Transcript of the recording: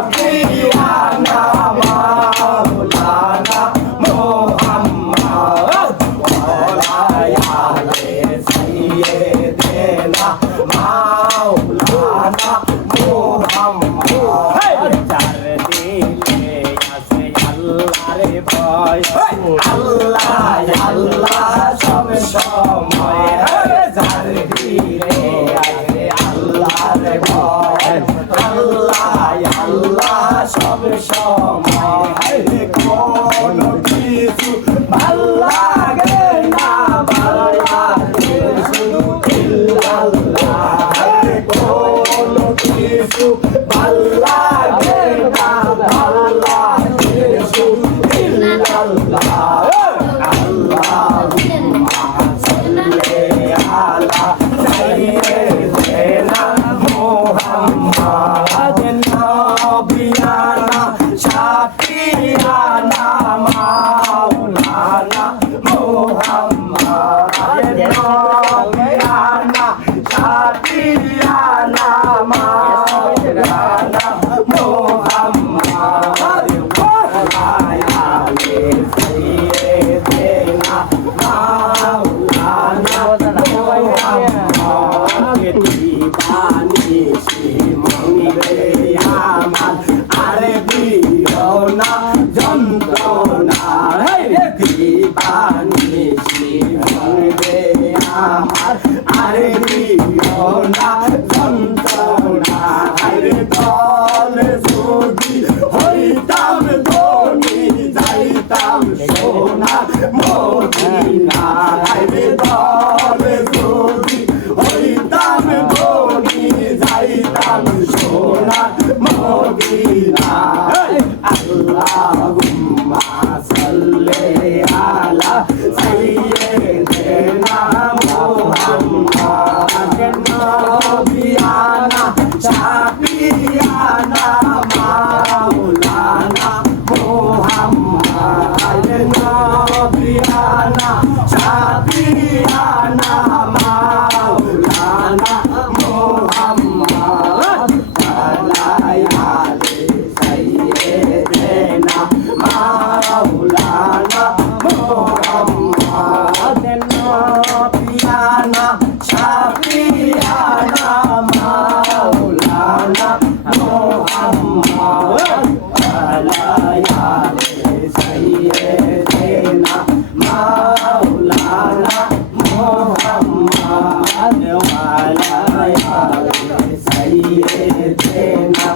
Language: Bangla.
শাফিয়ানা মাওলানা মুহাম্মদ ওয়ালায়ালে সাইয়্যিদিনা মাওলানা মুহাম্মদ যার দিলে আছে আল্লাহর ভয় আল্লাহ আল্লাহ সব সময় যার দিলে আছে আল্লাহর ভয় আল্লাহ আল্লাহ সব সময় কোন কিছু ভাল লাগে না ভাল লাগে শুধু ইল্লাল্লাহ কোন কিছু ভাল লাগে না ভাল লাগে শুধু ইল্লাল্লাহ আল্লাহুম্মা সাল্লি আলা সাইয়্যিদিনা মুহাম্মদ নবিয়ানা শাফিয়ানা মাওলানা মুহাম্মদ নবিয়ানা শাফিয়ানা মাওলানা মুহাম্মদ ওয়ালায়ালে সাইয়্যিদিনা মাওলানা মুহাম্মদ দিবানি মনিরে আমার আরে দিও না যন্ত্রণা দিবানি মনিরে আমার আরে দিও না যন্ত্রণা আরে দল যদি হইতাম ধনী যাইতাম সোনা মদিনা আরে দল যদি হইতাম ধনী যাইতাম সোনা মদিনা আল্লাহুম্মা সাল্লি আলা সাইয়্যিদিনা মুহাম্মদ নবিয়ানা শাফিয়ানা মাওলানা মুহাম্মদ নবিয়ানা শাফিয়ানা মাওলানা মুহাম্মদ ওয়ালায়ালে সাইয়্যিদিনা মাওলানা মুহাম্মদ নবিয়ানা শাফিয়ানা মাওলানা মুহাম্মদ ওয়ালায়ালে সাইয়্যিদিনা মাওলানা মুহাম্মদ ওয়ালায়ালে সাইয়্যিদিনা